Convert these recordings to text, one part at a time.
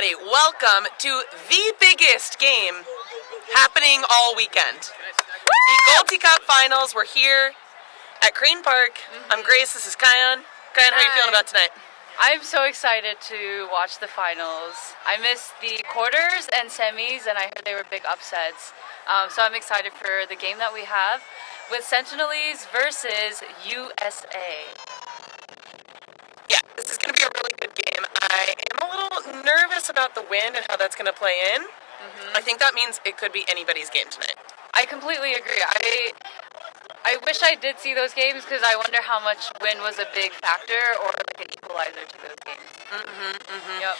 everybody. Welcome to the biggest game happening all weekend. The Goalti Cup Finals. We're here at Crane Park. I'm Grace. This is Kion. Kion, how are you feeling about tonight? I'm so excited to watch the finals. I missed the quarters and semis, and I heard they were big upsets. So I'm excited for the game that we have with Sentinelese versus USA. Yeah, this is going to be a really good game. I am a little nervous about the wind and how that's going to play in. I think that means it could be anybody's game tonight. I completely agree. I wish I did see those games because I wonder how much wind was a big factor or like an equalizer to those games. Yep.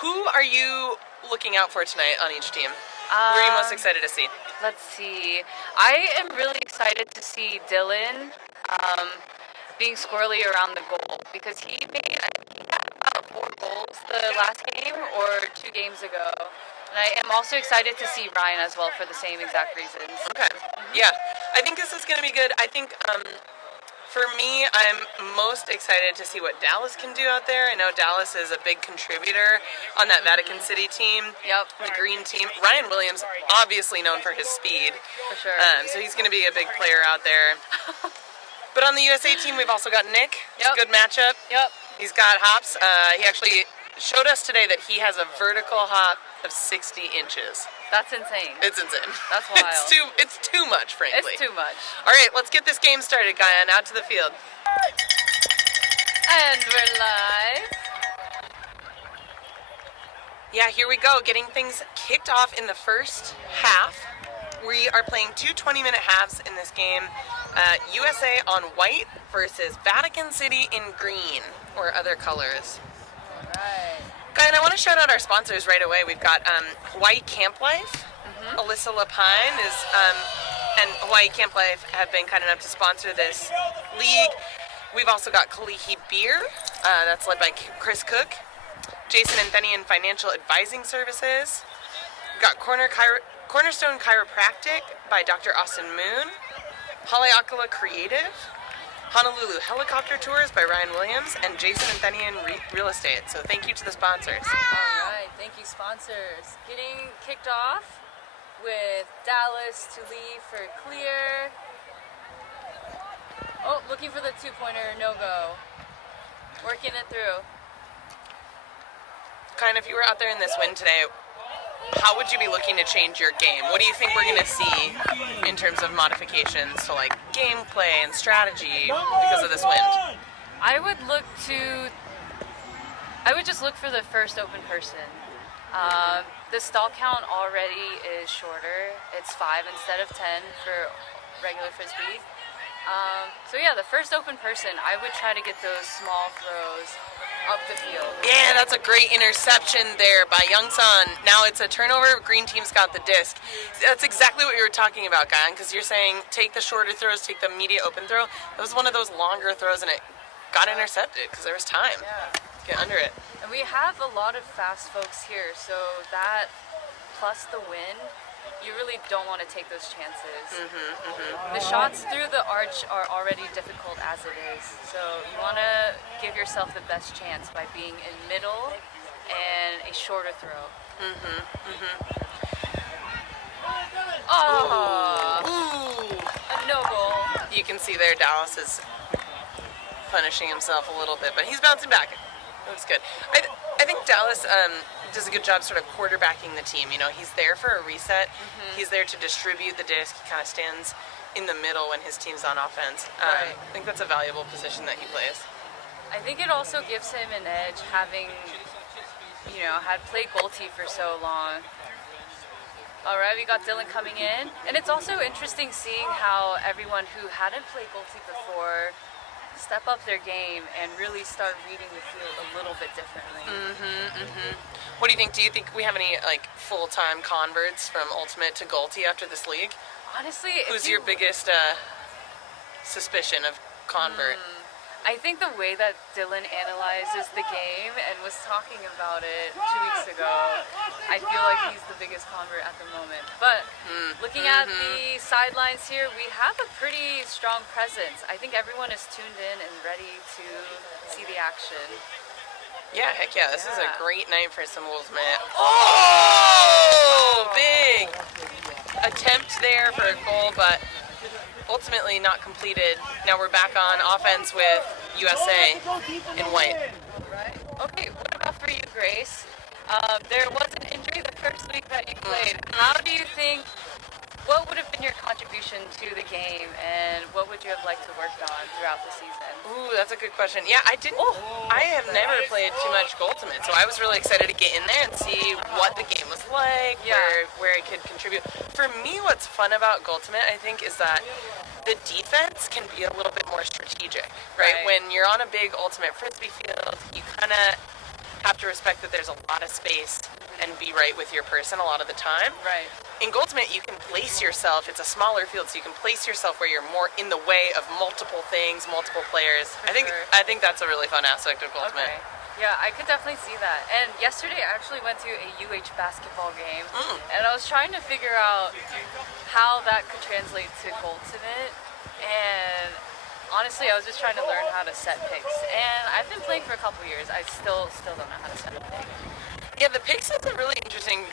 Who are you looking out for tonight on each team? Who are you most excited to see? Let's see. I am really excited to see Dylan being squirrely around the goal because he had about 4 goals the last game or 2 games ago. And I am also excited to see Ryan as well for the same exact reasons. Okay. Yeah. I think this is going to be good. I think for me, I'm most excited to see what Dallas can do out there. I know Dallas is a big contributor on that Vatican City team. Yep. The green team. Ryan Williams, obviously known for his speed. For sure. So he's going to be a big player out there. But on the USA team, we've also got Nick. It's a good matchup. Yep. He's got hops. He actually showed us today that he has a vertical hop of 60 inches. That's insane. It's insane. That's wild. It's too much, frankly. It's too much. All right, let's get this game started, Kion. Out to the field. And we're live. Yeah, here we go. Getting things kicked off in the first half. We are playing 2 20-minute halves in this game. USA on white versus Vatican City in green or other colors. All right. And I want to shout out our sponsors right away. We've got Hawaii Camp Life. Alyssa Lapine is, and Hawaii Camp Life have been kind enough to sponsor this league. We've also got Kalihi Beer. That's led by Chris Cook. Jason and Thenian Financial Advising Services. We've got Cornerstone Chiropractic by Dr. Austin Moon. Haleakala Creative. Honolulu Helicopter Tours by Ryan Williams, and Jason and Thenian Real Estate. So thank you to the sponsors. All right, thank you, sponsors. Getting kicked off with Dallas to lead for clear. Oh, looking for the 2-pointer, no go. Working it through. Kind of, if you were out there in this wind today, how would you be looking to change your game? What do you think we're going to see in terms of modifications to like gameplay and strategy because of this wind? I would just look for the first open person. The stall count already is shorter. It's 5 instead of 10 for regular frisbee. So yeah, the first open person, I would try to get those small throws up the field. Yeah, that's a great interception there by Youngsun. Now it's a turnover. Green team's got the disc. That's exactly what you were talking about, Guyan, because you're saying take the shorter throws, take the immediate open throw. That was one of those longer throws, and it got intercepted because there was time to get under it. And we have a lot of fast folks here, so that plus the wind, you really don't want to take those chances. The shots through the arch are already difficult as it is, so you want to give yourself the best chance by being in middle and a shorter throw. Ooh. A no goal. You can see there Dallas is punishing himself a little bit, but he's bouncing back. That was good. I think Dallas does a good job sort of quarterbacking the team. You know, he's there for a reset. He's there to distribute the disc. He kind of stands in the middle when his team's on offense. Right. I think that's a valuable position that he plays. I think it also gives him an edge having, had played Goalti for so long. All right, we got Dylan coming in. And it's also interesting seeing how everyone who hadn't played Goalti before step up their game and really start reading the field a little bit differently. What do you think? Do you think we have any like full-time converts from Ultimate to Goalti after this league? Honestly, who's your biggest suspicion of convert? I think the way that Dylan analyzes the game and was talking about it 2 weeks ago, I feel like he's the biggest convert at the moment. But looking at the sidelines here, we have a pretty strong presence. I think everyone is tuned in and ready to see the action. Yeah, heck yeah. This is a Yeah. great night for some Ultimate. Oh! Big attempt there for a goal, but ultimately not completed. Now we're back on offense with USA in white. Right. Okay, what about for you, Grace? There was an injury the first week that you played. How do you think, what would have been your contribution to the game, and what would you have liked to work on throughout the season? Ooh, that's a good question. Yeah, I have never played too much Ultimate, so I was really excited to get in there and see what the game was like, Yeah. where it could contribute. For me, what's fun about Ultimate, I think, is that the defense can be a little bit more strategic, right? Right. When you're on a big Ultimate Frisbee field, you kind of have to respect that there's a lot of space and be right with your person a lot of the time. Right. In Ultimate, you can place yourself, it's a smaller field, so you can place yourself where you're more in the way of multiple things, multiple players. For sure. I think that's a really fun aspect of Ultimate. Okay. Yeah, I could definitely see that. And yesterday I actually went to a UH basketball game, and I was trying to figure out how that could translate to Ultimate. And honestly, I was just trying to learn how to set picks. And I've been playing for a couple years. I still don't know how to set a pick. Yeah, the picks is a really interesting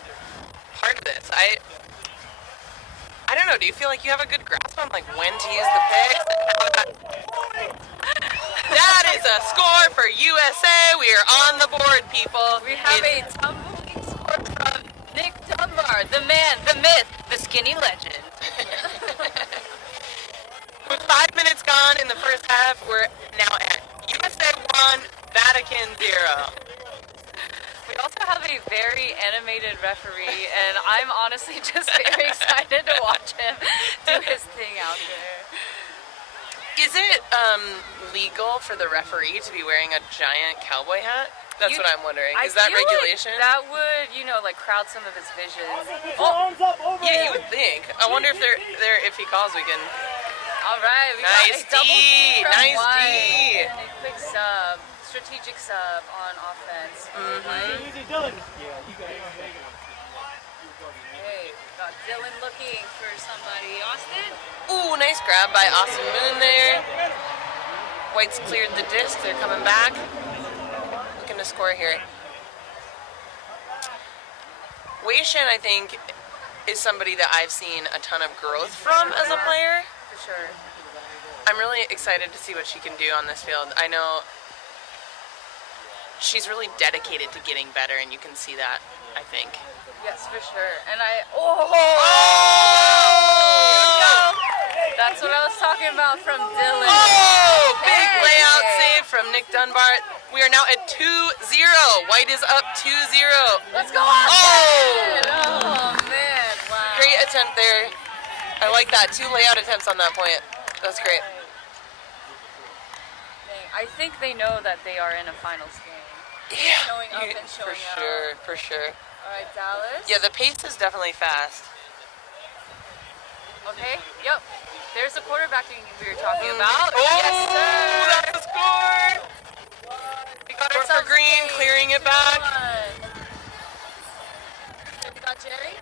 part of this. I don't know, do you feel like you have a good grasp on like when to use the picks and how that... That is a score for USA. We are on the board, people. We have a tumbling score from Nick Dunbar, the man, the myth, the skinny legend. With 5 minutes gone in the first half, we're now at USA 1, Vatican 0. We also have a very animated referee, and I'm honestly just very excited to watch him do his thing out there. Is it legal for the referee to be wearing a giant cowboy hat? That's what I'm wondering. Is that feel like regulation? that would, like crowd some of his vision. Yeah, you would think. I wonder if if he calls, we can. All right, we Nice got a double D, from nice White. D. And a quick sub, strategic sub on offense. Hey, got Dylan looking for somebody. Austin? Ooh, nice grab by Austin Moon there. White's cleared the disc. They're coming back. Looking to score here. Wei Shen, I think, is somebody that I've seen a ton of growth from as a player. For sure. I'm really excited to see what she can do on this field. I know she's really dedicated to getting better, and you can see that, I think. Yes, for sure. And Oh! That's what I was talking about from Dylan. Oh! Big Hey. layout save from Nick Dunbar. We are now at 2-0. White is up 2-0. Let's go on! Oh! Oh, man. Wow. Great attempt there. I like that. 2 layout attempts on that point. That's great. Dang, I think they know that they are in a finals game. Yeah. Showing up and showing out. For sure. All right, Dallas. Yeah, the pace is definitely fast. Okay, yep. There's the quarterbacking we were talking about. Oh, Yes, sir. that's a score. We got it for Green, clearing it back. We got Jerry.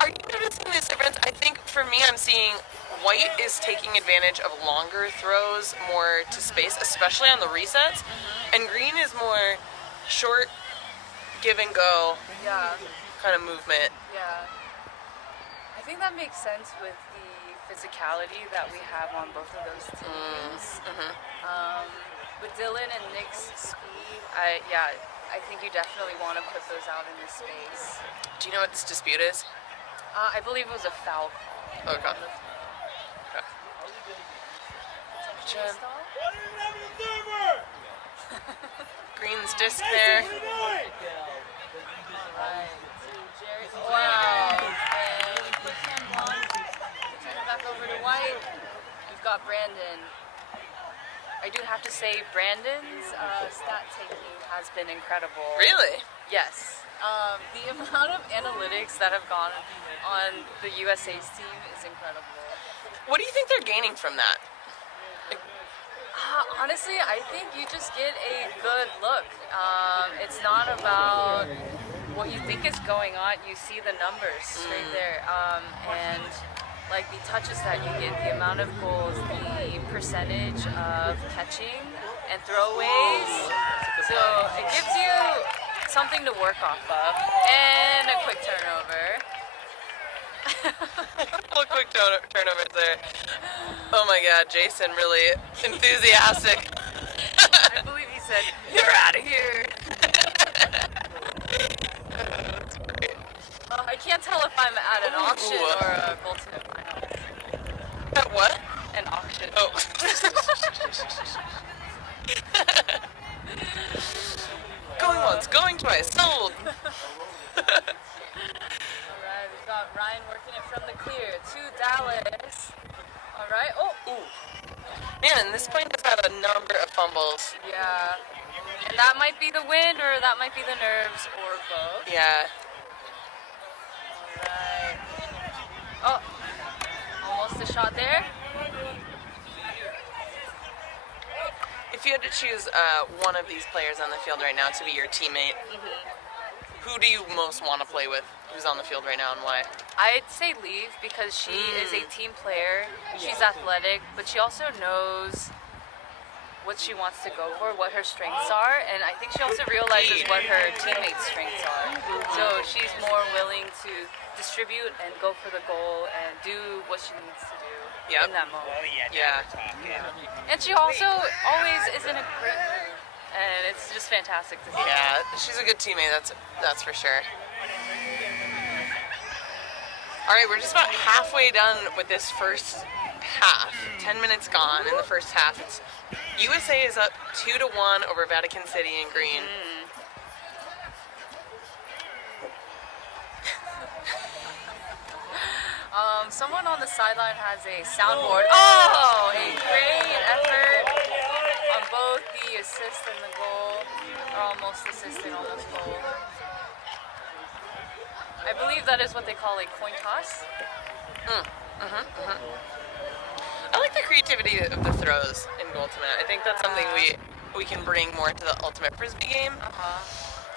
Are you noticing this difference? I think for me, I'm seeing White is taking advantage of longer throws, more to space, especially on the resets, and Green is more short, give and go Yeah, kind of movement. yeah. I think that makes sense with the physicality that we have on both of those teams. With Dylan and Nick's speed, I think you definitely want to put those out in the space. Do you know what this dispute is? I believe it was a foul call. Okay. Jen. Green's disc there. Right. Jerry. Wow. And quick hand one. Turn it back over to White. We've got Brandon. I do have to say, Brandon's stat taking has been incredible. Really? Yes. The amount of analytics that have gone on the USA's team is incredible. What do you think they're gaining from that? Honestly, I think you just get a good look. It's not about what you think is going on. You see the numbers straight there. And like the touches that you get, the amount of goals, the percentage of catching and throwaways. So it gives you something to work off of. And a quick turnover. Couple quick turnovers there. Oh my God, Jason really enthusiastic. I believe he said, "You're out of here." That's great. I can't tell if I'm at an auction Ooh. or a Goalti final. At what? An auction. Oh. Going once, going twice, sold. Alright, we've got Ryan working it from the clear to Dallas. Alright, oh! Ooh. Man, this plane has had a number of fumbles. Yeah. And that might be the wind or that might be the nerves or both. Yeah. Alright. Oh! Almost a shot there. If you had to choose one of these players on the field right now to be your teammate, who do you most want to play with? Who's on the field right now and why? I'd say Leave because she is a team player. She's athletic, but she also knows what she wants to go for, what her strengths are, and I think she also realizes what her teammates' strengths are. So she's more willing to distribute and go for the goal and do what she needs to do in that moment. Yeah. And she also always is in a great mood, and it's just fantastic to see. Yeah, she's a good teammate, that's for sure. All right, we're just about halfway done with this first half. 10 minutes gone in the first half. USA is up 2-1 over Vatican City in green. Someone on the sideline has a soundboard. Oh, a great effort on both the assist and the goal. Or almost assist and almost goal. I believe that is what they call a coin toss. I like the creativity of the throws in Ultimate. I think that's something we can bring more to the Ultimate Frisbee game.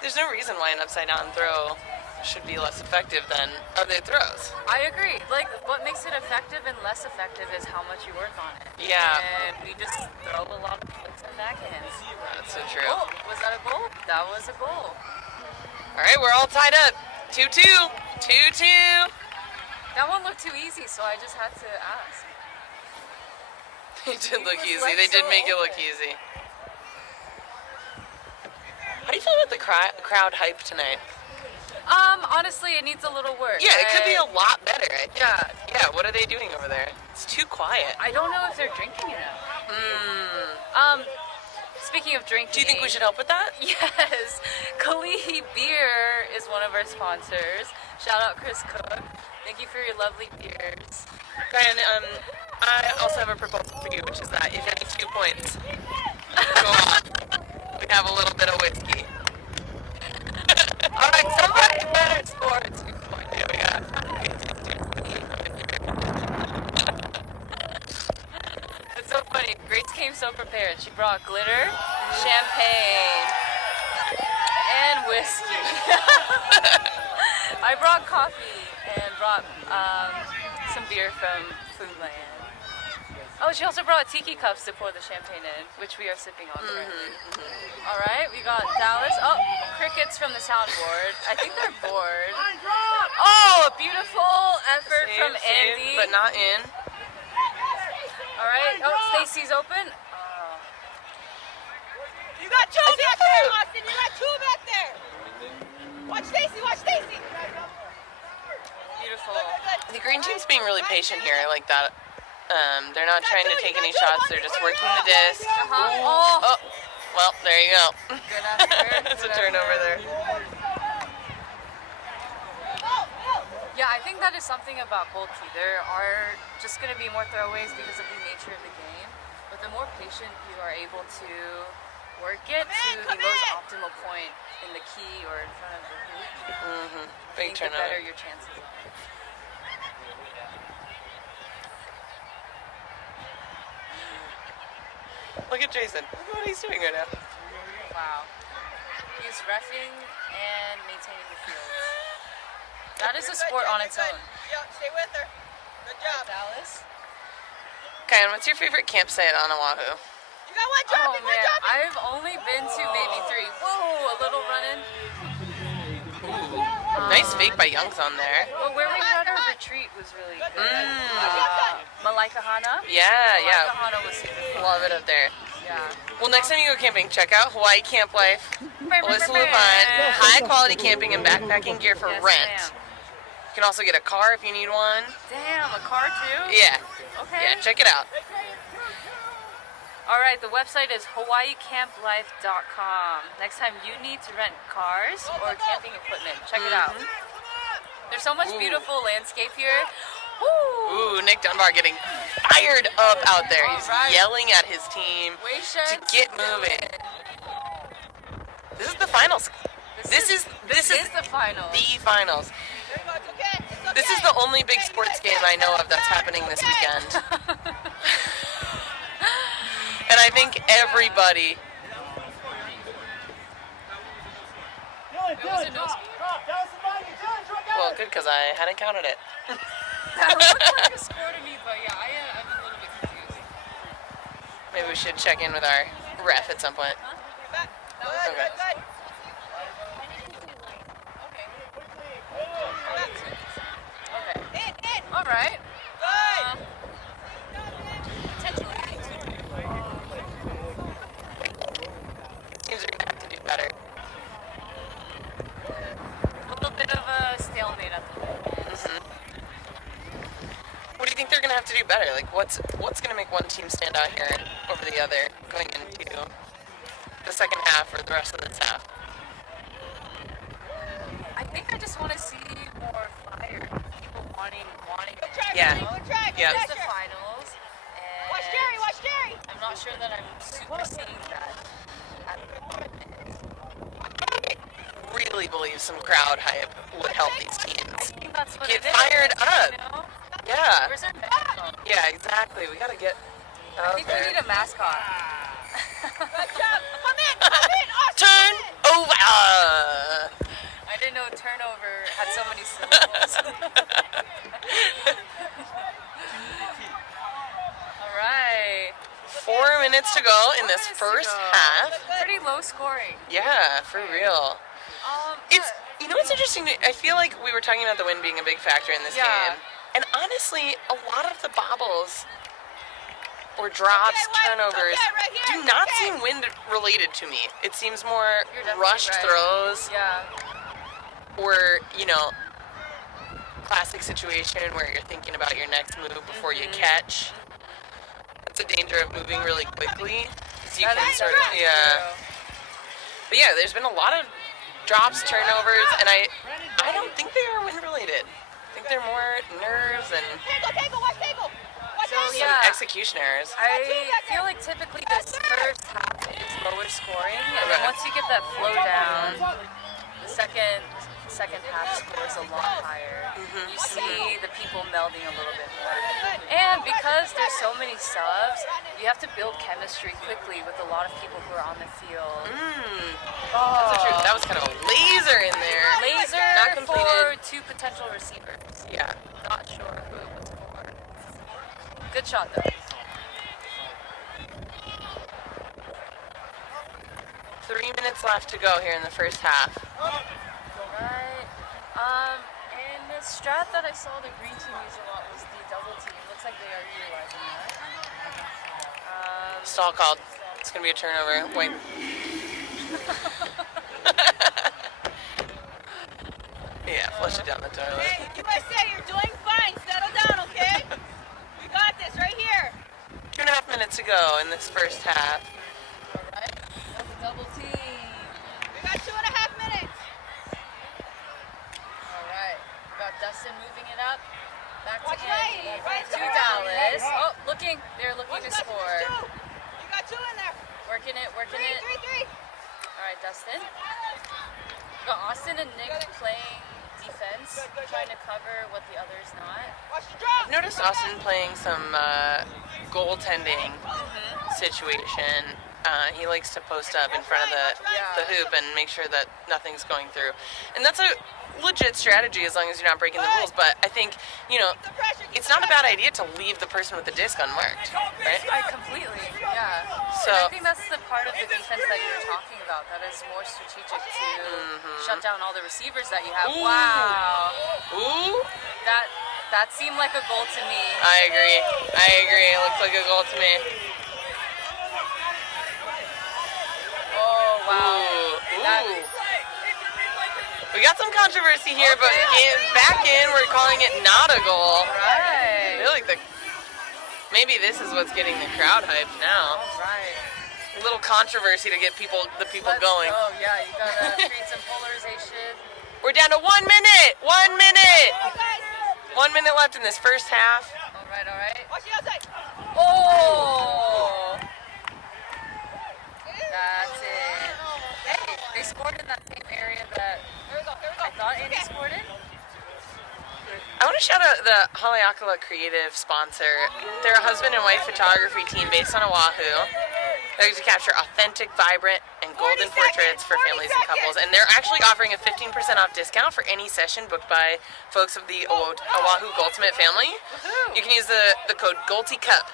There's no reason why an upside down throw should be less effective than other throws. I agree. Like, what makes it effective and less effective is how much you work on it. Yeah. And we just throw a lot of flicks and backhands. That's so true. Oh, was that a goal? That was a goal. All right, we're all tied up. 2-2. 2-2. That one looked too easy, so I just had to ask. It did look easy. like They did so make it look open. easy. How do you feel about the crowd hype tonight? Honestly, it needs a little work. Yeah, it could be a lot better, I think. Yeah. Yeah, what are they doing over there? It's too quiet. I don't know if they're drinking enough. Speaking of drinking... Do you think we should help with that? Yes. Kalihi Beer is one of our sponsors. Shout out Chris Cook. Thank you for your lovely beers. Brian, I also have a proposal for you, which is that if any 2 points go off, we have a little bit of whiskey. Alright, somebody better score 2 points. Yeah, we got. It's so funny. Grace came so prepared. She brought glitter, champagne, and whiskey. I brought coffee and brought some beer from Foodland. Oh, she also brought tiki cups to pour the champagne in, which we are sipping on currently. All right, we got Dallas. Oh, crickets from the soundboard. I think they're bored. Oh, a beautiful effort from Andy. But not in. All right. Oh, Stacy's open. Oh. You got two back there, Austin. You got two back there. Watch Stacy. Watch Stacy. Beautiful. The green team's being really patient here. I like that. They're not trying to take any shots. They're just working the disc. Oh, well, there you go. Good effort. It's a turnover there. Yeah, I think that is something about Goalti. There are just going to be more throwaways because of the nature of the game. But the more patient you are able to work it to the most optimal point in the key or in front of the hoop, I Big think the turnover. better your chances are. Look at Jason. Look at what he's doing right now. Wow. He's reffing and maintaining the field. That is a sport on its own. Yeah, stay with her. Good job. Dallas. Kyan, what's your favorite campsite on Oahu? You got one dropping, Oh one man, dropping. I've only been to maybe 3. Whoa, a little run-in. Nice fake by Young's on there. Well, where we had our retreat was really good. Malaikahana? Yeah, yeah. Malaikahana was super fun. Love it up there. Yeah. Well, next time you go camping, check out Hawaii Camp Life. Alyssa Lupine. High quality camping and backpacking gear for Yes, rent. ma'am. You can also get a car if you need one. Damn, a car too? Yeah. Okay. Yeah, check it out. All right, the website is hawaiicamplife.com. Next time you need to rent cars or camping equipment, check it out. There's so much beautiful landscape here. Woo! Ooh, Nick Dunbar getting fired up out there. He's All right. yelling at his team to get moving. This is the finals. This is the final. the finals. This is the only big sports game I know of that's happening this weekend. And I think everybody. It was a no score. Well, good, because I hadn't counted it. That looked like a score to me, but yeah, I'm a little bit confused. Maybe we should check in with our ref at some point. Okay. Okay. All right. Teams are going to have to do better. A little bit of a stalemate at the moment. What do you think they're going to have to do better? Like, what's going to make one team stand out here over the other going into the second half or the rest of this half? I think I just want to see more fire. People wanting. Yeah. Yeah. It's the finals. And Watch Jerry, watch Jerry. I'm not sure that I'm super seeing that at the moment. Really believe some crowd hype would help these I teams think that's what get it is, fired up. You know? Yeah. Where's our megaphone? Yeah, exactly. We got to get I out think we there. need a mascot. Good job. Come in, Austin. Turn over. I didn't know turnover had so many syllables. All right. 4 minutes to go in this 4 minutes to first go. half. Pretty low scoring. Yeah, for real. It's, Yeah. you know what's interesting? I feel like we were talking about the wind being a big factor in this Yeah. game. And honestly, a lot of the bobbles or drops, Okay, White, turnovers, okay, right here, do not okay. seem wind related to me. It seems more You're definitely rushed right. throws Yeah. or, classic situation where you're thinking about your next move before you catch. That's a danger of moving really quickly. 'Cause you That can is sort of, true. yeah. But yeah, there's been a lot of drops, turnovers, and I don't think they are wind related. I think they're more nerves and Tangle, watch Tangle. Watch So, Tangle. yeah. execution errors. I feel like typically this first half is lower scoring, and then Okay. once you get that flow down, the second half scores a lot higher. You see the people melding a little bit more. And because there's so many subs, you have to build chemistry quickly with a lot of people who are on the field. That's the truth. That was kind of a laser in there. Not Laser completed. for 2 potential receivers. Yeah. Not sure who it was for. Good shot though. 3 minutes left to go here in the first half. Right. And the strat that I saw the green team use a lot was the double team. Looks like they are utilizing that. Stall called. It's going to be a turnover. Wait. Yeah, flush it down the toilet. Hey, USA, you're doing fine. Settle down, okay? We got this right here. 2.5 minutes to go in this first half. Alright. That's a double team. We got 2.5 minutes. Alright. We got Dustin moving it up. Back to Watch him. right. To Dallas. Oh, looking. They're looking to Dustin, score. there's 2. You got 2 in there. Working it, working it. 3. Alright, Dustin. We got Austin and Nick playing defense, trying to cover what the other's not. Watch the drop. I've noticed Austin playing some goaltending situation. He likes to post up in front of the hoop and make sure that nothing's going through. And that's a legit strategy as long as you're not breaking the rules. But I think, it's not a bad idea to leave the person with the disc unmarked, right? I completely, yeah. So and I think that's the part of the defense that you were talking about that is more strategic to shut down all the receivers that you have. Ooh. Wow. Ooh. That seemed like a goal to me. I agree. It looks like a goal to me. Oh, wow. Ooh. We got some controversy here, but back in, we're calling it not a goal. Right. I feel like maybe this is what's getting the crowd hyped now. Right. A little controversy to get the people going. Oh, yeah, you gotta create some polarization. We're down to 1 minute. 1 minute. 1 minute left in this first half. All right. Oh! That's it. Hey, they scored in that same area that I thought Andy scored in. I want to shout out the Haleakala Creative sponsor. They're a husband and wife photography team based on Oahu. They like to capture authentic, vibrant, and golden portraits for families and couples. And they're actually offering a 15% off discount for any session booked by folks of the Oahu Goaltimate family. You can use the code GoaltiCup.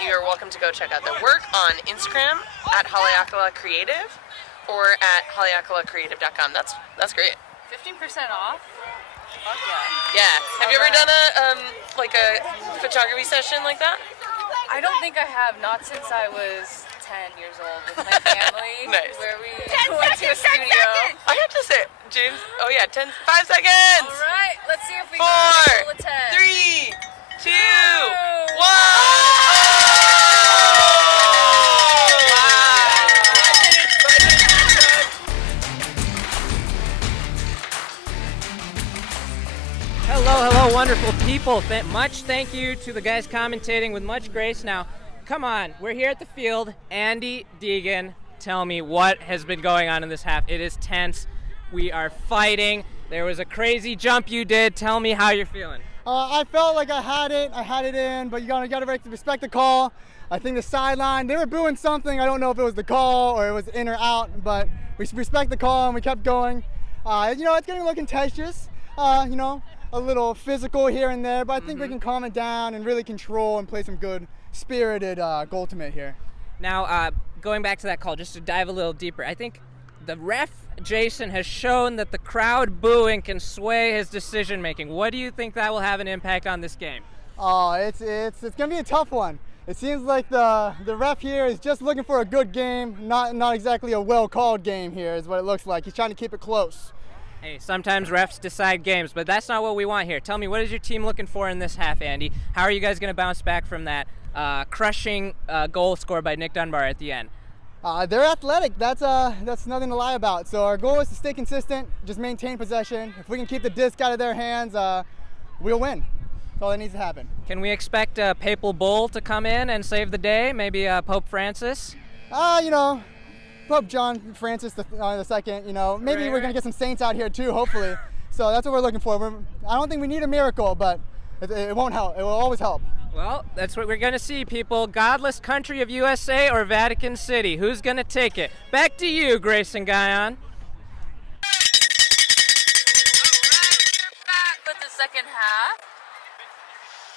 You are welcome to go check out their work on Instagram at Haleakala Creative or at haleakalacreative.com. That's great. 15% off? Fuck Yeah. Have you ever done a photography session like that? I don't think I have, not since I was 10 years old with my family. Nice. Where we went to a studio. I have to say, James. Oh yeah, 5 seconds. All right, let's see if we 4, can roll a 10. 3, 2, 1. Hello, wonderful people. Much thank you to the guys commentating with much grace. Now, come on, we're here at the field. Andy Deegan, tell me what has been going on in this half. It is tense. We are fighting. There was a crazy jump you did. Tell me how you're feeling. I felt like I had it in, but you gotta respect the call. I think the sideline, they were booing something. I don't know if it was the call or it was in or out, but we respect the call and we kept going. It's getting a little contentious, a little physical here and there, but I think we can calm it down and really control and play some good spirited goaltimate here. Now, going back to that call, just to dive a little deeper, I think the ref, Jason, has shown that the crowd booing can sway his decision making. What do you think that will have an impact on this game? Oh, it's gonna be a tough one. It seems like the ref here is just looking for a good game, not exactly a well-called game here is what it looks like. He's trying to keep it close. Hey, sometimes refs decide games, but that's not what we want here. Tell me, what is your team looking for in this half, Andy? How are you guys going to bounce back from that crushing goal scored by Nick Dunbar at the end? They're athletic. That's nothing to lie about. So our goal is to stay consistent, just maintain possession. If we can keep the disc out of their hands, we'll win. That's all that needs to happen. Can we expect a papal bull to come in and save the day? Maybe Pope Francis? Pope John Francis the second, maybe Right. we're going to get some saints out here too, hopefully. So that's what we're looking for. I don't think we need a miracle, but it won't help. It will always help. Well, that's what we're going to see, people. Godless country of USA or Vatican City? Who's going to take it? Back to you, Grayson Guyon. Back with the second half.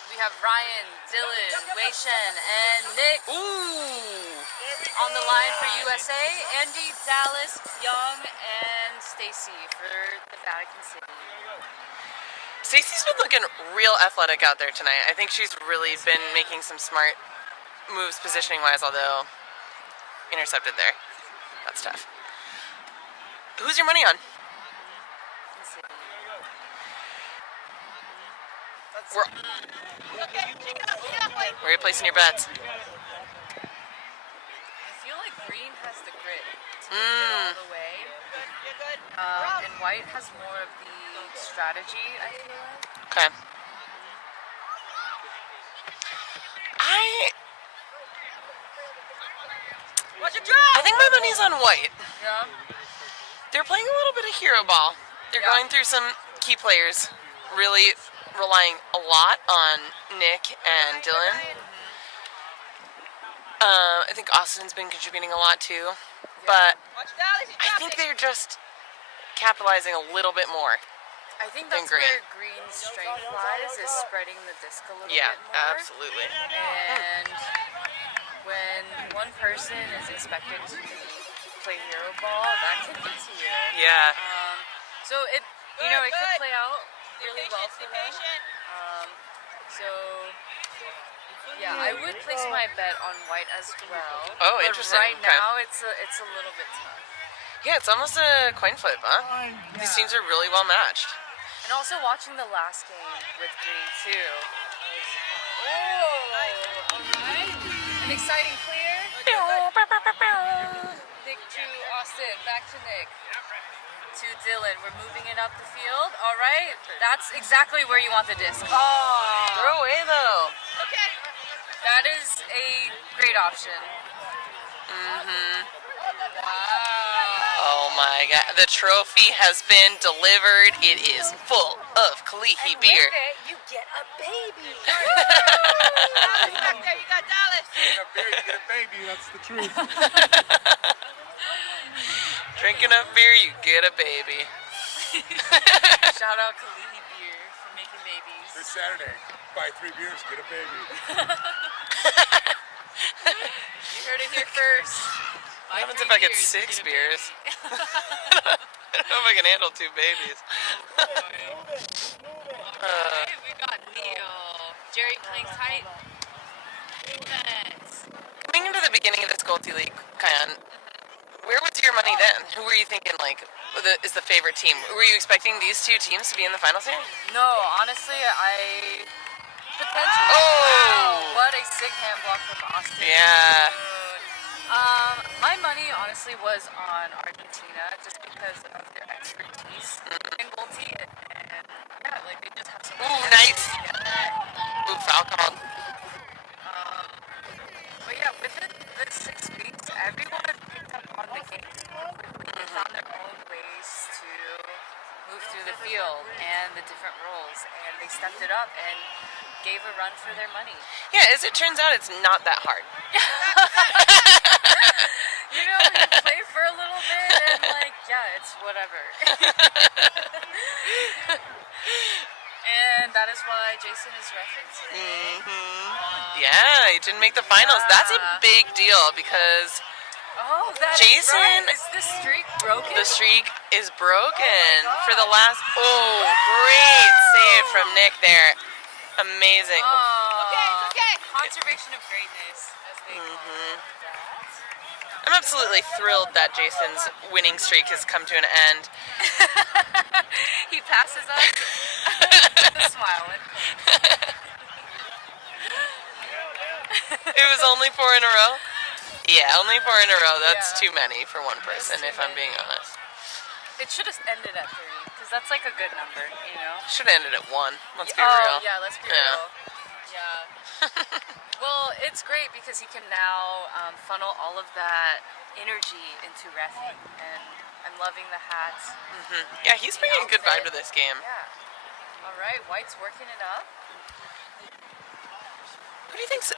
We have Ryan, Dylan, Wei Shen, and Nick on the line for USA. Andy, Dallas, Young, and Stacy for the Vatican City. Stacey's been looking real athletic out there tonight. I think she's really been making some smart moves positioning-wise, although intercepted there. That's tough. Who's your money on? Where are you placing your bets? I feel like green has the grit to make it all the way. And white has more of the strategy, I feel like. Okay. I think my money's on white. Yeah. They're playing a little bit of hero ball. They're going through some key players, really relying a lot on Nick and Dylan. I think Austin's been contributing a lot too, but Watch Dallas, he's I think dropping. they're just capitalizing a little bit more. I think Than that's Green. where Green's strength lies, is spreading the disc a little Yeah, bit more. absolutely. And when one person is expected to play hero ball, that can get to you. Yeah. So it, it could play out really well for Stay them. patient. So yeah, I would place my bet on white as well. Oh, but interesting. Right Okay. now, it's a little bit tough. Yeah, it's almost a coin flip, huh? These teams are really well matched. And also watching the last game with Green too. Alright. An exciting clear. Nick to Austin, back to Nick. To Dylan, we're moving it up the field. Alright, that's exactly where you want the disc. Throw away though. Okay. That is a great option. Wow. Oh my god, the trophy has been delivered. It is full of Kalihi beer. With it, you get a baby. Dallas back there, you got Dallas. Up there, you get a baby. That's the truth. Drink enough beer, you get a baby. Shout out Kalihi Beer for making babies. This Saturday, buy 3 beers, get a baby. You heard it here first. What happens if I get 6 beers? I don't know if I can handle 2 babies. Alright, we got Neil. Jerry playing tight. Defense. Coming into the beginning of this Goalti League, Kyan, where was your money then? Who were you thinking, is the favorite team? Were you expecting these 2 teams to be in the finals here? No, honestly, I potentially. Oh! Wow, what a sick hand block from Austin. Yeah. My money honestly was on Argentina just because of their expertise in Goalti, and yeah, they just have so much. Ooh, nice. together. Ooh, foul called. But yeah, within the 6 weeks, everyone picked up on the game quickly. They found their own ways to move through the field and the different roles, and they stepped it up and gave a run for their money. Yeah, as it turns out, it's not that hard. You play for a little bit and it's whatever. And that is why Jason is referencing. Yeah, he didn't make the finals. That's a big deal because Oh, that Jason- is right. Is the streak broken? the streak is broken for the last. Oh, great save from Nick there. Amazing. Oh, Okay, it's okay. Conservation of greatness, as they call it. I'm absolutely thrilled that Jason's winning streak has come to an end. He passes us with a smile. It was only 4 in a row? Yeah, only 4 in a row. That's Yeah. too many for one person, if I'm being honest. It should have ended at 3, because that's a good number, Should have ended at 1. Let's be Oh, real. yeah, let's be Yeah. real. Yeah. Well, it's great because he can now funnel all of that energy into reffing, and I'm loving the hats. Yeah, he's bringing a good vibe to this game. Yeah. All right, White's working it up. Who do you think's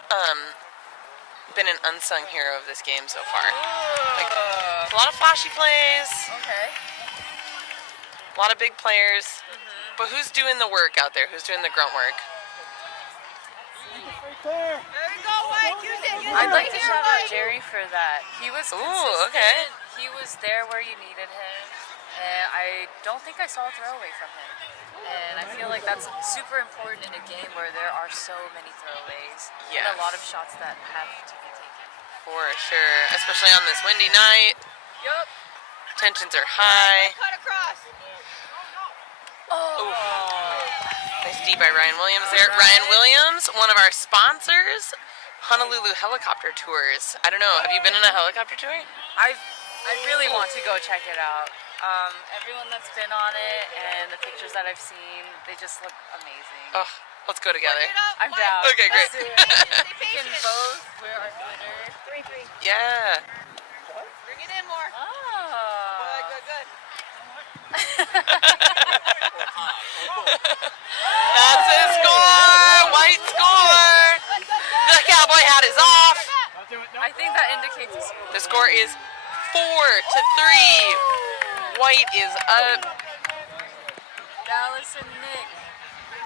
been an unsung hero of this game so far? A lot of flashy plays, Okay. a lot of big players. But who's doing the work out there? Who's doing the grunt work? There you go, White. Use it. Use I'd it like right to here, shout out White. Jerry for that. He was Ooh, consistent. okay. He was there where you needed him. And I don't think I saw a throwaway from him. And I feel like that's super important in a game where there are so many throwaways Yes. and a lot of shots that have to be taken. For sure. Especially on this windy night. Yup. Tensions are high. Cut across. Nice D by Ryan Williams there. Ryan Williams, one of our sponsors, Honolulu Helicopter Tours. I don't know, have you been on a helicopter tour? I really want to go check it out. Everyone that's been on it and the pictures that I've seen, they just look amazing. Oh, let's go together. Get up, I'm White. down. Okay, great. Let's do it. Stay We can patient. both wear our glitter. 3-3. Yeah. Bring it in more. Oh. Good, good. That's a score! White score! The cowboy hat is off! Don't do it. No. hate to see it. The score is 4-3. White is up. Dallas and Nick.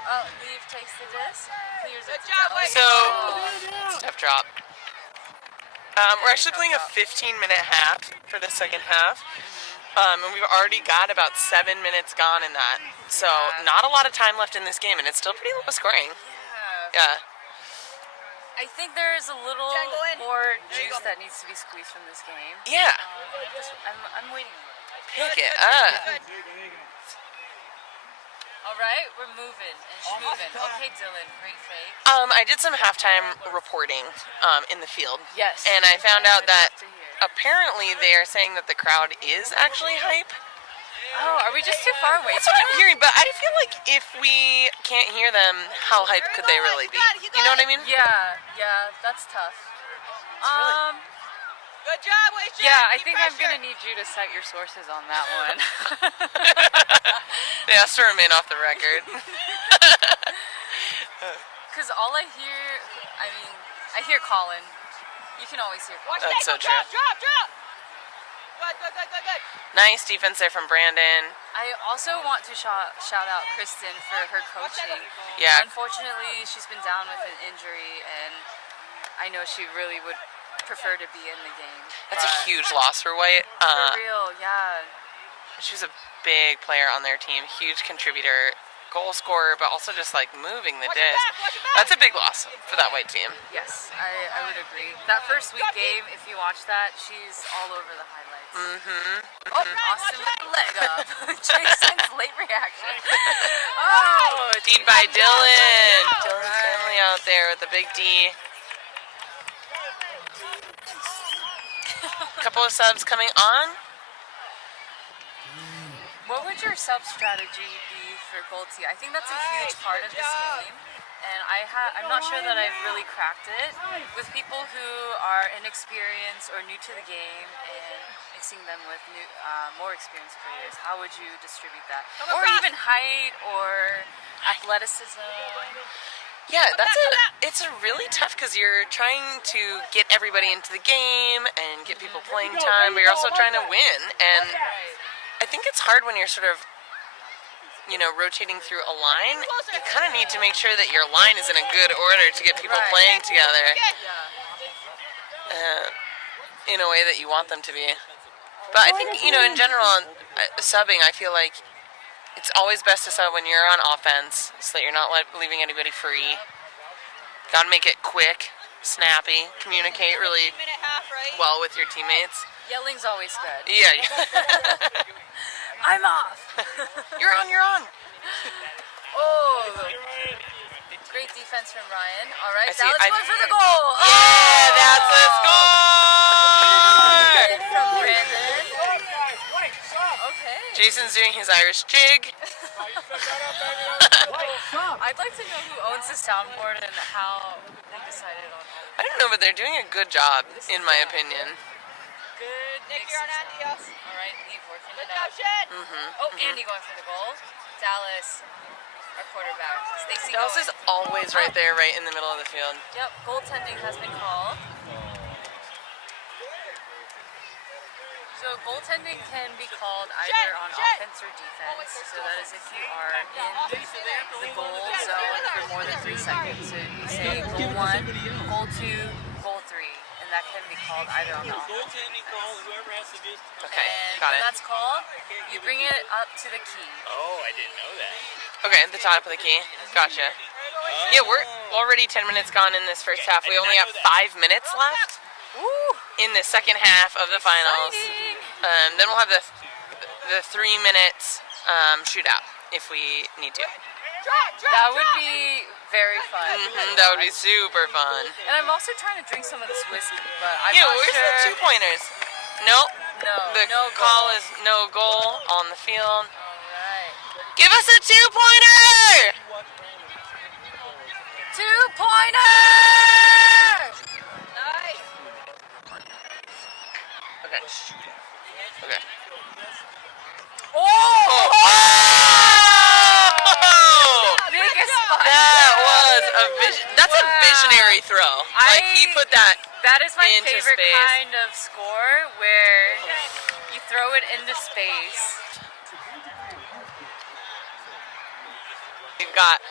Oh, Leave takes the disc. Clears it to job, Dallas. So, Oh. it's a tough drop. We're actually playing a 15-minute half for the second half. And we've already got about 7 minutes gone in that. So, not a lot of time left in this game, and it's still pretty low scoring. Yeah. Yeah. I think there is a little Jen, go in. more There you juice go. that needs to be squeezed from this game. Yeah. I'm waiting. Pick it up. All right, we're moving and schmoving. Okay, Dylan, great fake. I did some halftime reporting in the field. Yes. And I found out that To hear. apparently they are saying that the crowd is actually hype. Oh, are we just too far away? That's what I'm hearing, but I feel like if we can't hear them, how hype could they really be? You know what I mean? Yeah, that's tough. Good job, Wei-Shin. Yeah, I Keep think I'm pressure. gonna need you to cite your sources on that one. They has to remain off the record. Because all I hear, I hear Colin. You can always hear Colin. Watch That's so Nate, drop, true. drop. Good. Nice defense there from Brandon. I also want to shout out Kristen for her coaching. Yeah. Unfortunately, she's been down with an injury, and I know she really would prefer to be in the game. That's a but huge loss for White. For real, yeah. She was a big player on their team, huge contributor, goal scorer, but also just like moving the disc. Watch it back. That's a big loss for that White team. Yes, I would agree. That first week game, if you watch that, she's all over the highlights. Oh, Austin with the leg up. Jason's late reaction. Oh, D by Dylan. Dylan's family out there with the big D. Couple of subs coming on. What would your sub strategy be for Goalti? I think that's a huge part of this game, and I'm not sure that I've really cracked it with people who are inexperienced or new to the game and mixing them with new, more experienced players. How would you distribute that, or even height or athleticism? Yeah, it's a really tough because you're trying to get everybody into the game and get people playing time, but you're also trying to win. And I think it's hard when you're sort of, rotating through a line. You kind of need to make sure that your line is in a good order to get people playing together in a way that you want them to be. But I think, in general, subbing, I feel like it's always best to sub when you're on offense so that you're not leaving anybody free. Gotta make it quick, snappy, communicate really well with your teammates. Yelling's always good. Yeah. I'm off. You're on. Oh, great defense from Ryan. All right, I see- Dallas I- going for the goal. Yeah, that's a score! Good from Brandon. Okay. Jason's doing his Irish jig. I'd like to know who owns the soundboard and how they decided on all I don't know, but they're doing a good job, in my opinion. good Nick, mix you're of on Andy, sounds. All right, Leave working Good it job, out. Shin. Oh, Andy going for the goal. Dallas, our quarterback. Stacy Dallas is going. always right there, right in the middle of the field. Yep, goaltending has been called. So goaltending can be called either on offense or defense. So that is if you are in the goal zone for more than 3 seconds. So you say goal 1, goal 2, goal 3, and that can be called either on the offense or defense. Okay, And got when it. that's called, you bring it up to the key. Okay, the top of the key. Gotcha. Yeah, we're already 10 minutes gone in this first half. We only have 5 minutes left in the second half of the finals. Exciting. Then we'll have the 3 minutes shootout if we need to. That would be very fun. That would be super fun. And I'm also trying to drink some of this whiskey, but I'm Yeah, not where's sure. the 2-pointers? Nope. No, The no call goal. is no goal on the field. Alright. Give us a 2-pointer! 2-pointer! Nice. Okay. Okay. Oh! Oh! Biggest spot. That was a vision. That's a visionary throw. I Like, he put that That is my into favorite space. kind of score where you throw it into space. We've got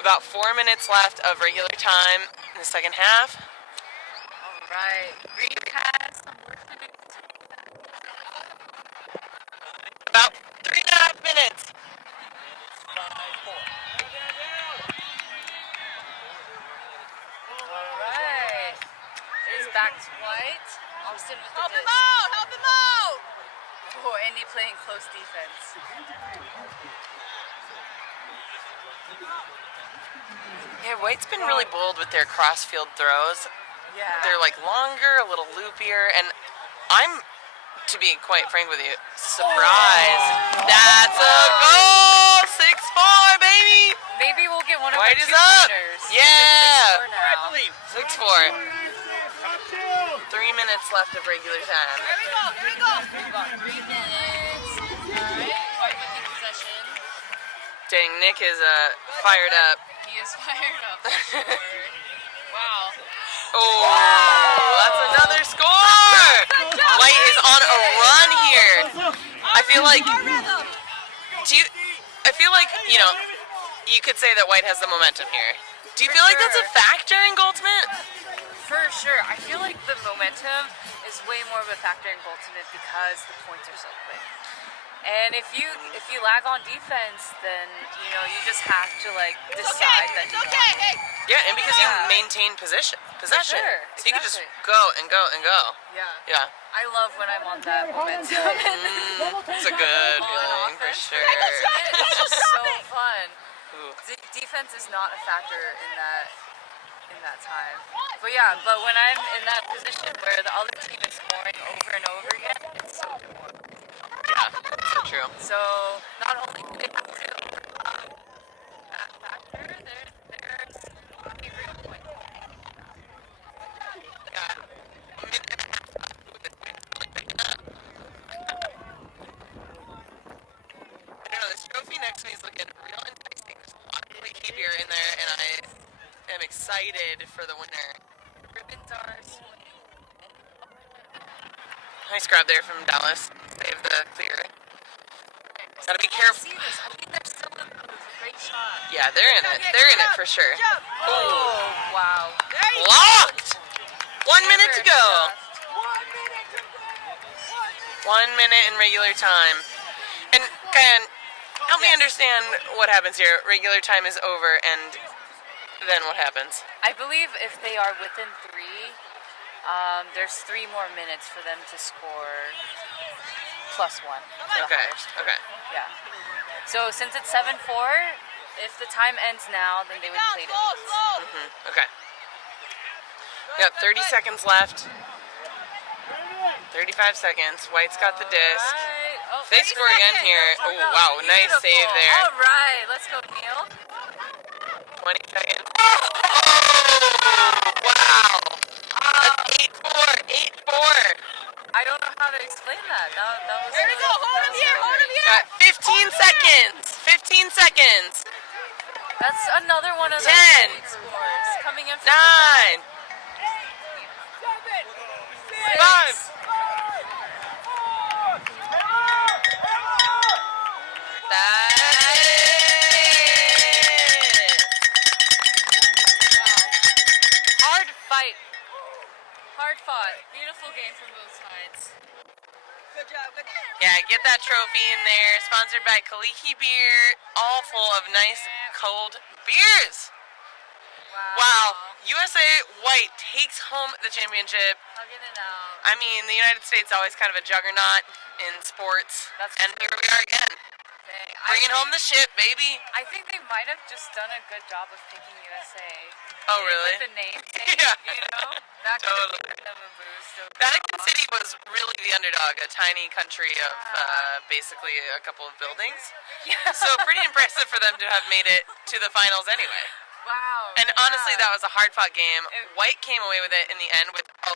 about 4 minutes left of regular time in the second half. All right, Green has some work to do. About 3.5 minutes. All right, it is back to White. Austin with the Help him dish. out! Help him out! Oh, Andy playing close defense. Yeah, White's been really bold with their cross-field throws. Yeah. They're like longer, a little loopier, and I'm, to be quite frank with you, surprised. That's a goal! 6-4, baby! Maybe we'll get one of White our is two up! pointers. Yeah! 6-4 now. 6-4. 3 minutes left of regular time. Here we go, here we go! We've got 3 minutes. All right, White with the possession. Dang, Nick is fired up. He is fired up. for sure. Wow. Oh, that's another score! White is on a run here. I feel like, you could say that White has the momentum here. Do you feel like that's a factor in Goaltimate? For sure. I feel like the momentum is way more of a factor in Goaltimate because the points are so quick. And if you lag on defense, then you just have to decide that you Okay, hey! Yeah, and because you Yeah. maintain possession. sure, So you can just exactly. go and go and go. Yeah. Yeah. I love when I'm on that momentum. It's a good On feeling for offense. sure. It's just so fun. Ooh. Defense is not a factor in that time. But yeah, when I'm in that position where the other team is scoring over and over again, it's so difficult. Yeah, so true. So not only do they have to that factor, there's a real point. Yeah. I don't know, this trophy next to me is looking real enticing. There's a lot of behavior in there, and I am excited for the winner. Ribbons are swinging. Nice grab there from Dallas. Save the clear. Gotta be careful. See this? I think they're still in the great shot. Yeah, they're in it. They're in it for sure. Jump! Oh, wow. There you Blocked! 1 minute to go. go! 1 minute in regular time. And help me understand what happens here. Regular time is over, and then what happens? I believe if they are within 3, there's 3 more minutes for them to score +1. Okay, okay. Yeah. So since it's 7-4, if the time ends now, then they would play to 8. Okay. We got 30 seconds left. 35 seconds. White's got the disc. Right. Oh, They 30 score again seconds. here. Let's Oh, go. wow, nice Beautiful. save there. All right, let's go, Neil. 20 seconds. Oh, wow. That's 8-4. 8-4. I don't know how to explain that. That was. Here we go, hold him here, hold him here! Got 15 seconds. 15 seconds. That's another one of those 10. elite scores coming in from 9. 5. That's it. Hard fight. Hard fought. Beautiful game from both sides. Good job, good job. Yeah, get that trophy in there. Sponsored by Kaliki Beer, all full of nice cold beers. Wow. USA White takes home the championship. Hugging it out. I mean, the United States is always kind of a juggernaut in sports. That's And here we are again. Dang. Bringing home the ship, baby. I think they might have just done a good job of picking USA. Oh, really? With the name Yeah. That could have Totally. given them a boost. of Vatican drama. City was really the underdog, a tiny country of basically a couple of buildings. Yeah. So pretty impressive for them to have made it to the finals anyway. Wow. And honestly, yeah. that was a hard-fought game. It- White came away with it in the end with a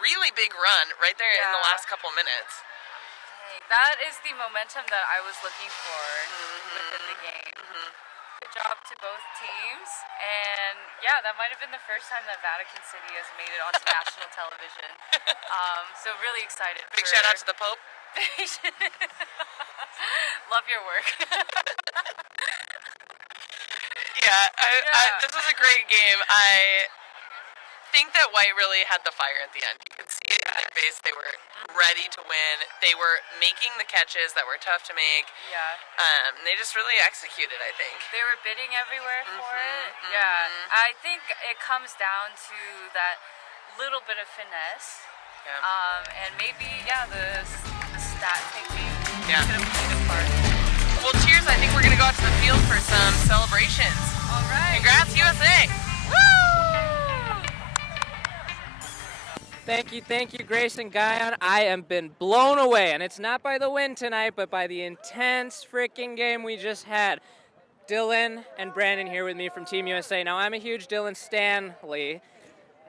really big run right there in the Yeah. last couple minutes. Dang, that is the momentum that I was looking for within the game. Good job to both teams. And yeah, that might have been the first time that Vatican City has made it onto national television. So really excited. Big shout out to the Pope. Love your work. This was a great game. I think that White really had the fire at the end. You could see it in their face. They were ready to win. They were making the catches that were tough to make. Yeah. They just really executed, I think. They were bidding everywhere for it. Yeah. I think it comes down to that little bit of finesse. Yeah. And maybe, the stat taking could Yeah. have played a part. Well, cheers. I think we're going to go out to the field for some celebrations. All right. Congrats, USA! Thank you, Grayson Guyon. I have been blown away, and it's not by the win tonight, but by the intense freaking game we just had. Dylan and Brandon here with me from Team USA. Now, I'm a huge Dylan Stanley,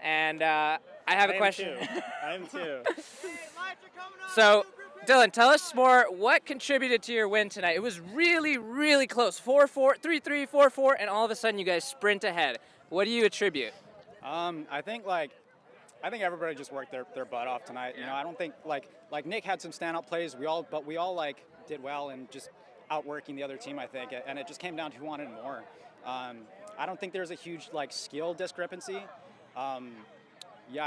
and I have a question. I am too. So, Dylan, tell us more. What contributed to your win tonight? It was really, really close. 4-4, 3-3, 4-4, and all of a sudden you guys sprint ahead. What do you attribute? I think everybody just worked their butt off tonight. You know, I don't think like Nick had some standout plays. We all did well and just outworking the other team, I think, and it just came down to who wanted more. I don't think there's a huge skill discrepancy. I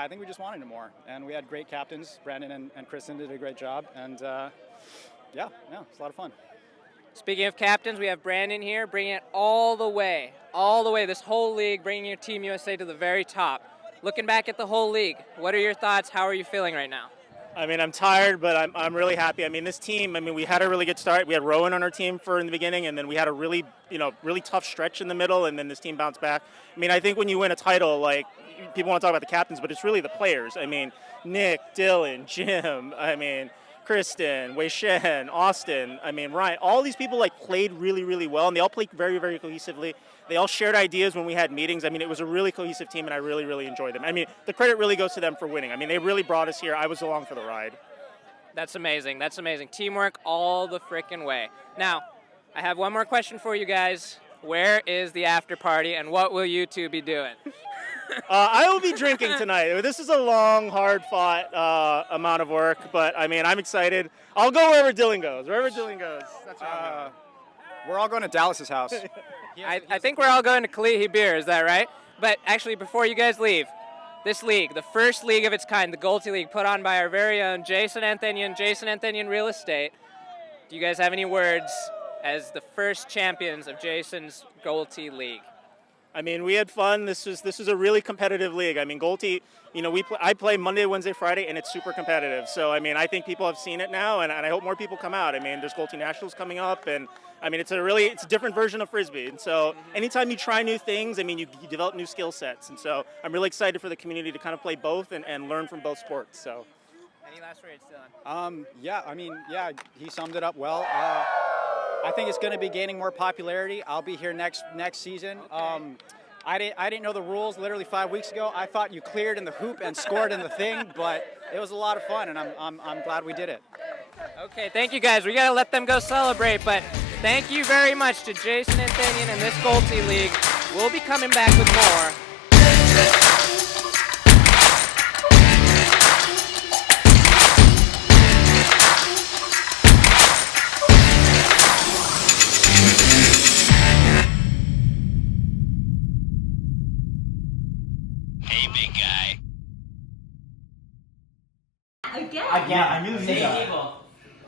think we just wanted more, and we had great captains. Brandon and Kristen did a great job, and it's a lot of fun. Speaking of captains, we have Brandon here, bringing it all the way, this whole league, bringing your Team USA to the very top. Looking back at the whole league, what are your thoughts? How are you feeling right now? I mean, I'm tired, but I'm really happy. I mean, this team, we had a really good start. We had Rowan on our team in the beginning, and then we had a really tough stretch in the middle, and then this team bounced back. I mean, I think when you win a title, people want to talk about the captains, but it's really the players. I mean, Nick, Dylan, Jim, Kristen, Wei Shen, Austin, Ryan, all these people played really, really well, and they all played very, very cohesively. They all shared ideas when we had meetings. It was a really cohesive team, and I really, really enjoyed them. The credit really goes to them for winning. They really brought us here. I was along for the ride. That's amazing. That's amazing. Teamwork all the frickin' way. Now, I have one more question for you guys. Where is the after party, and what will you two be doing? I will be drinking tonight. This is a long, hard-fought amount of work, but I'm excited. I'll go wherever Dylan goes. Wherever Dylan goes, that's where I'm going. We're all going to Dallas's house. I think we're all going to Kalihi Beer, is that right? But actually, before you guys leave, this league, the first league of its kind, the Goalti League, put on by our very own Jason Anthonian Real Estate. Do you guys have any words as the first champions of Jason's Goalti League? We had fun. This is a really competitive league. Goalti, I play Monday, Wednesday, Friday, and it's super competitive. So, I think people have seen it now, and I hope more people come out. There's Goalti Nationals coming up, and it's a different version of Frisbee. And so anytime you try new things, you develop new skill sets. And so I'm really excited for the community to kind of play both and learn from both sports. So. Any last words, Dylan? He summed it up well. I think it's going to be gaining more popularity. I'll be here next season. Okay. I didn't know the rules literally 5 weeks ago. I thought you cleared in the hoop and scored in the thing, but it was a lot of fun, and I'm glad we did it. Okay, thank you guys. We got to let them go celebrate, but thank you very much to Jason Anthonian and this Goalti League. We'll be coming back with more. Again, I knew Same people.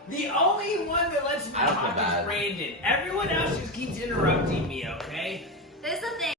The only one that lets me talk is Brandon. Everyone else just keeps interrupting me, okay? There's the thing.